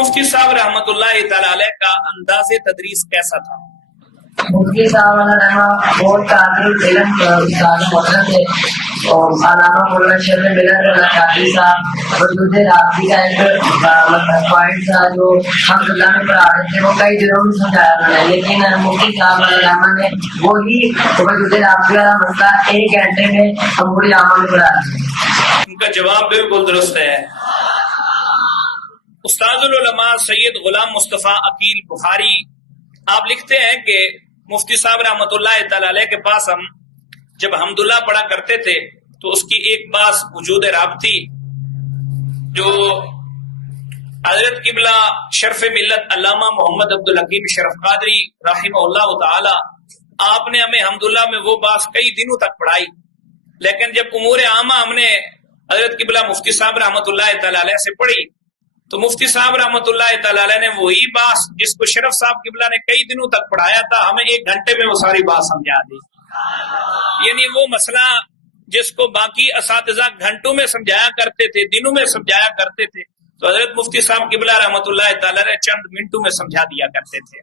مفتی صاحب رحمۃ اللہ تعالی علیہ کا انداز تدریس کیسا تھا؟ مفتی صاحب بہت تعریف علم استاد محترم تھے اور علامہ مولانا شیخ ملت اللہ قادری صاحب وجود رابطی کا ایک پوائنٹ تھا جو ہم اللہ میں پڑھا رہے تھے، وہ کئی دنوں میں سمجھایا انہوں نے، لیکن مفتی صاحب علامہ نے وہی وجود رابطی والا مسئلہ 1 گھنٹے میں ہم پوری عامہ میں پڑھا رہے تھے۔ ان کا جواب بالکل درست ہے۔ استاد العلماء سید غلام مصطفیٰ عقیل بخاری آپ لکھتے ہیں کہ مفتی صاحب رحمۃ اللہ تعالی علیہ کے پاس ہم جب حمداللہ پڑھا کرتے تھے تو اس کی ایک باس وجود رابطی جو حضرت قبلہ شرف ملت علامہ محمد عبدالحکیم شرف قادری رحمہ اللہ تعالی آپ نے ہمیں حمداللہ میں وہ باس کئی دنوں تک پڑھائی، لیکن جب امور عامہ ہم نے حضرت قبلہ مفتی صاحب رحمۃ اللہ تعالی علیہ سے پڑھی تو مفتی صاحب رحمۃ اللہ تعالی علیہ نے وہی باس جس کو شرف صاحب قبلہ نے کئی دنوں تک پڑھایا تھا ہمیں 1 گھنٹے میں وہ ساری بات سمجھا دی۔ یعنی وہ مسئلہ جس کو باقی اساتذہ گھنٹوں میں سمجھایا کرتے تھے، دنوں میں سمجھایا کرتے تھے، تو حضرت مفتی صاحب قبلہ رحمۃ اللہ تعالی نے چند منٹوں میں سمجھا دیا کرتے تھے۔